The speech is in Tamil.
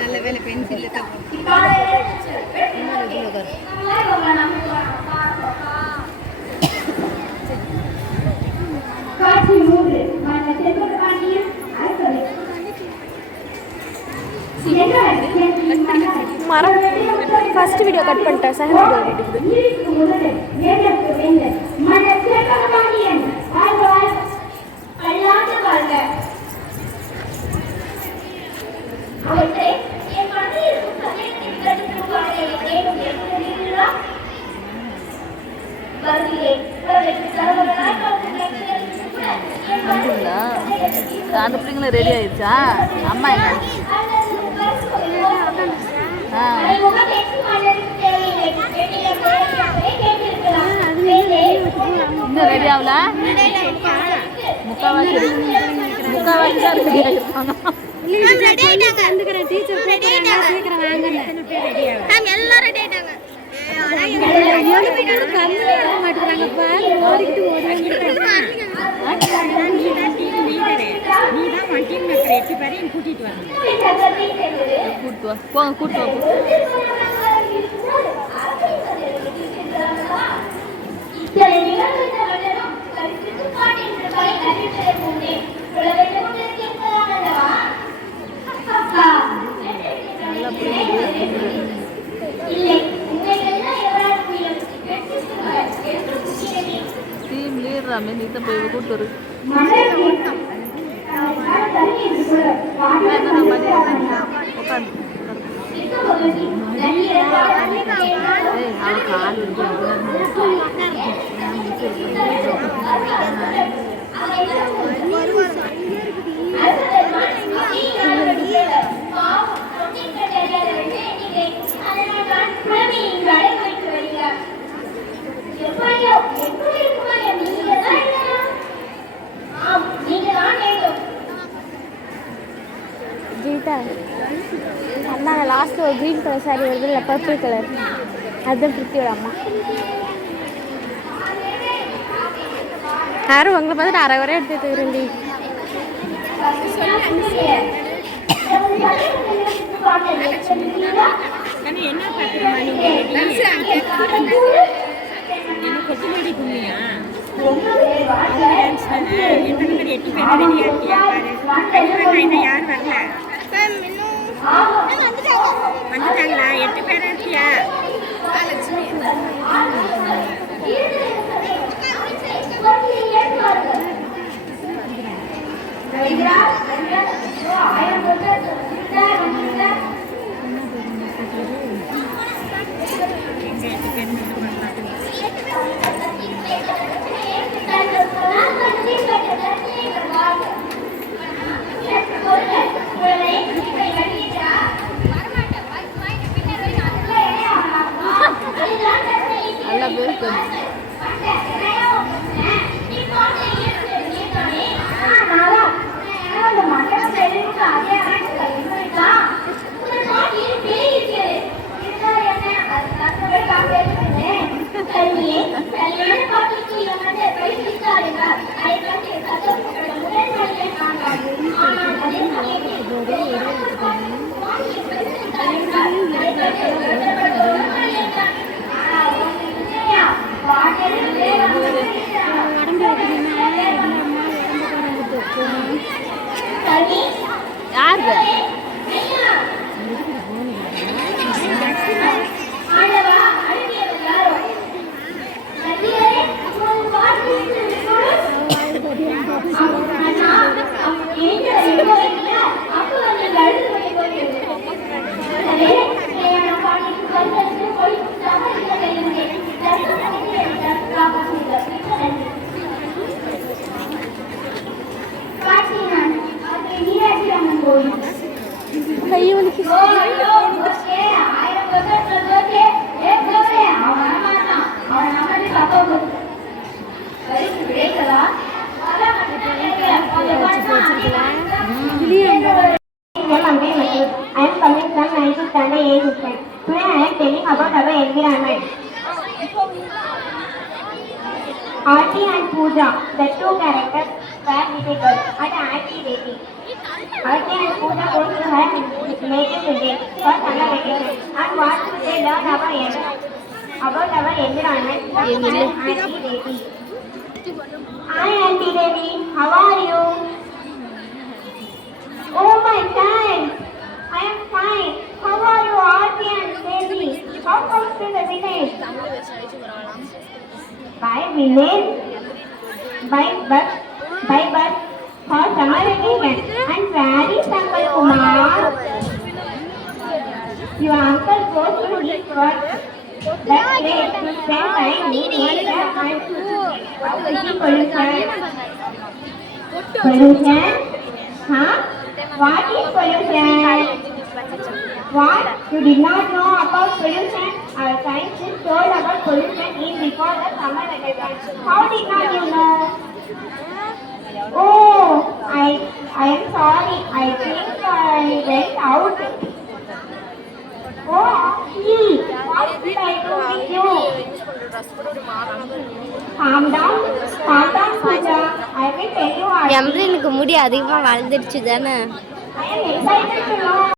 நல்ல வேலை பென்சில் மரம் ஃபர்ஸ்ட் வீடியோ கட் பண்ணிட்டேன், செகண்ட் வீடியோ அந்த பிள்ளைங்களும் ரெடி ஆயிடுச்சா? அம்மா என்ன இன்னும் ரெடி ஆகல? முக்கால்வாசி தான் ரெடி ஆகிருப்பாங்க. கூட்டு டீம் லீடரா நீத்த போய் கூட்டு வரு அண்ணா லாஸ்ட் ஒரு க்ரீன் கலர் சாரி வருது, இல்லை பர்பிள் கலர், அதுதான் பிரித்தியோட அம்மா. யாரும் உங்களை பார்த்துட்டு அரை வரை எடுத்து விரும்பி வந்துட்டாங்களா? 8 பேர் இருக்கியா? லட்சுமி யாரு கையை வலிக்கு I am coming from 9th standard A section. Today I am telling about our environment. Aarti and Pooja, the two characters, were difficult and anti-rating. Aarti and Pooja both had nature today for summer vacation. And what they learn about our environment from anti-rating. Hi Auntie Devi, how are you? Oh my thanks. I am fine. How are you, Aarti and Devi? How comes to the village? By village? By bus for summer vacation. And where is Uncle Kumar? Your uncle goes to his work. That's great. To spend time with nature and pollution. Pollution? Huh? What is pollution? What? You did not know about pollution? Our scientists told about pollution in before the summer vacation. How did not you know? Oh, I am sorry. I think I went out. Oh, see, what did I do with you? Calm down, Pooja. I will tell you. எம்ரினுக்கு முடி அதிகமாக வளர்ந்துருச்சு தானே I am excited to know